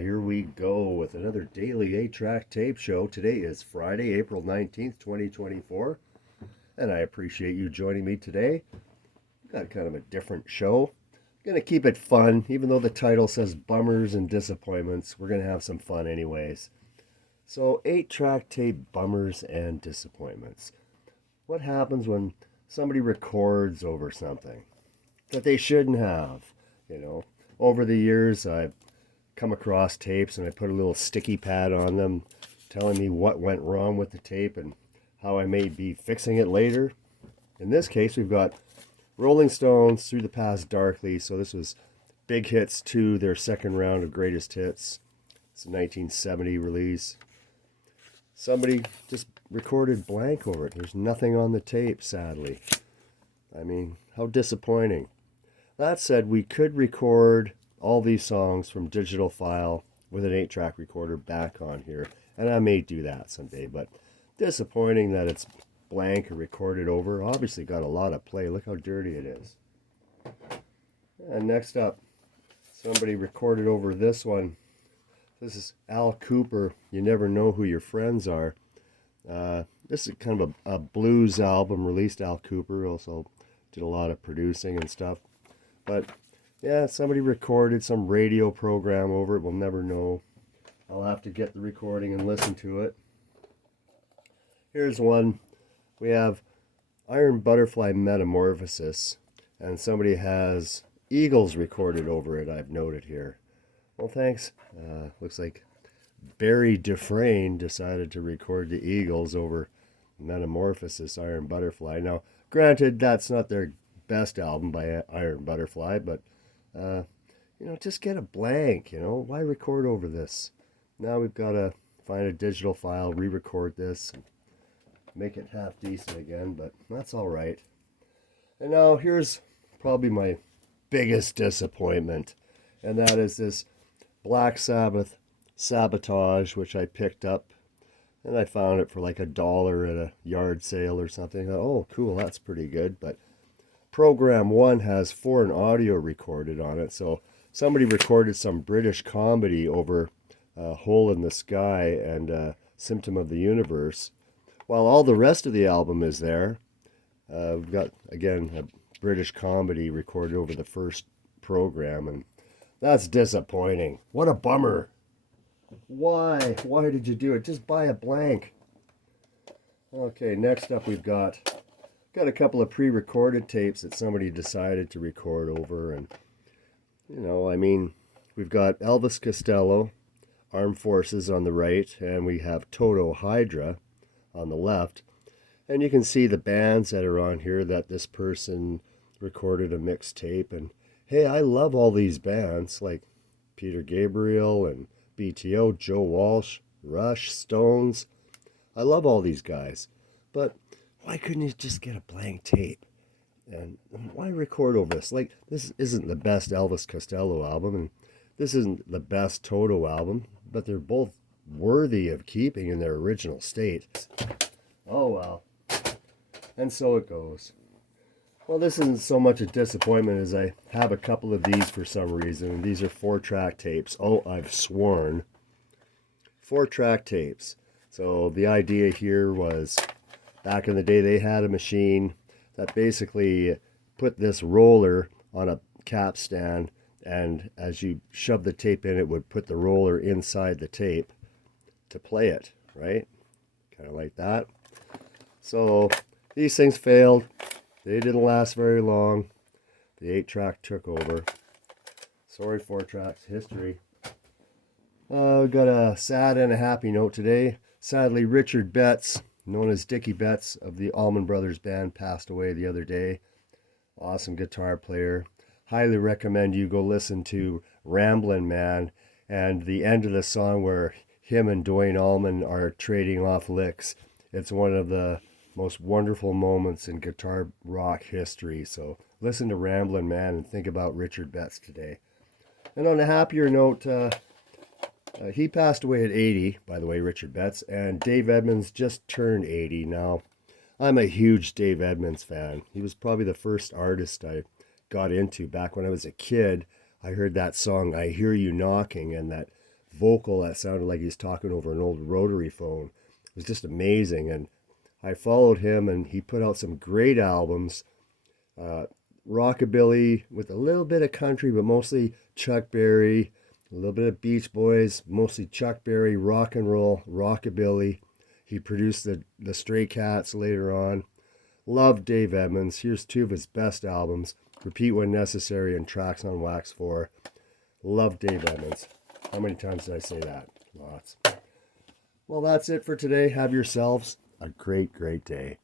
Here we go with another daily 8-track tape show. Today is Friday, April 19th, 2024, and I appreciate you joining me today. Got kind of a different show. Gonna keep it fun, even though the title says bummers and disappointments. We're gonna have some fun anyways. So, 8-track tape bummers and disappointments. What happens when somebody records over something that they shouldn't have? You know, over the years, I've come across tapes and I put a little sticky pad on them telling me what went wrong with the tape and how I may be fixing it later. In this case, we've got Rolling Stones Through the Past Darkly. So this was Big Hits 2, their second round of greatest hits. It's a 1970 release. Somebody just recorded blank over it. There's nothing on the tape, sadly. I mean, how disappointing. That said, we could record all these songs from digital file with an 8-track recorder back on here, and I may do that someday, but disappointing that it's blank or recorded over. Obviously got a lot of play. Look how dirty it is. And next up, somebody recorded over this one. This is Al Kooper, You Never Know Who Your Friends Are. This is kind of a blues album, released Al Kooper, also did a lot of producing and stuff. But yeah, somebody recorded some radio program over it. We'll never know. I'll have to get the recording and listen to it. Here's one. We have Iron Butterfly Metamorphosis, and somebody has Eagles recorded over it, I've noted here. Well, thanks. Looks like Barry Dufresne decided to record the Eagles over Metamorphosis, Iron Butterfly. Now, granted, that's not their best album by Iron Butterfly, but just get a blank, why record over this? Now we've got to find a digital file, re-record this, and make it half decent again, but that's all right. And now here's probably my biggest disappointment, and that is this Black Sabbath Sabotage, which I picked up, and I found it for like $1 at a yard sale or something. Oh, cool, that's pretty good, but Program 1 has foreign audio recorded on it, so somebody recorded some British comedy over Hole in the Sky and Symptom of the Universe, while all the rest of the album is there. We've got, again, a British comedy recorded over the first program, and that's disappointing. What a bummer. Why? Why did you do it? Just buy a blank. Okay, next up we've got a couple of pre-recorded tapes that somebody decided to record over, and we've got Elvis Costello, Armed Forces on the right, and we have Toto Hydra on the left, and you can see the bands that are on here that this person recorded a mixtape. And hey, I love all these bands like Peter Gabriel and BTO, Joe Walsh, Rush, Stones. I love all these guys, but why couldn't you just get a blank tape? And why record over this? Like, this isn't the best Elvis Costello album, and this isn't the best Toto album, but they're both worthy of keeping in their original state. Oh well. And so it goes. Well, this isn't so much a disappointment as I have a couple of these for some reason. These are 4-track tapes. Oh, I've sworn. 4-track tapes. So the idea here was, back in the day, they had a machine that basically put this roller on a capstan, and as you shove the tape in, it would put the roller inside the tape to play it, right? Kind of like that. So these things failed. They didn't last very long. The 8-track took over. Sorry, 4-tracks, history. We've got a sad and a happy note today. Sadly, Richard Betts, known as Dickie Betts of the Allman Brothers Band, passed away the other day. Awesome guitar player. Highly recommend you go listen to Ramblin' Man and the end of the song where him and Duane Allman are trading off licks. It's one of the most wonderful moments in guitar rock history. So listen to Ramblin' Man and think about Richard Betts today. And on a happier note, he passed away at 80, by the way, Richard Betts, and Dave Edmunds just turned 80. Now, I'm a huge Dave Edmunds fan. He was probably the first artist I got into back when I was a kid. I heard that song, I Hear You Knocking, and that vocal that sounded like he's talking over an old rotary phone. It was just amazing. And I followed him, and he put out some great albums. Rockabilly with a little bit of country, but mostly Chuck Berry, a little bit of Beach Boys, mostly Chuck Berry, rock and roll, rockabilly. He produced the Stray Cats later on. Love Dave Edmunds. Here's two of his best albums, Repeat When Necessary and Tracks on Wax 4. Love Dave Edmunds. How many times did I say that? Lots. Well, that's it for today. Have yourselves a great, great day.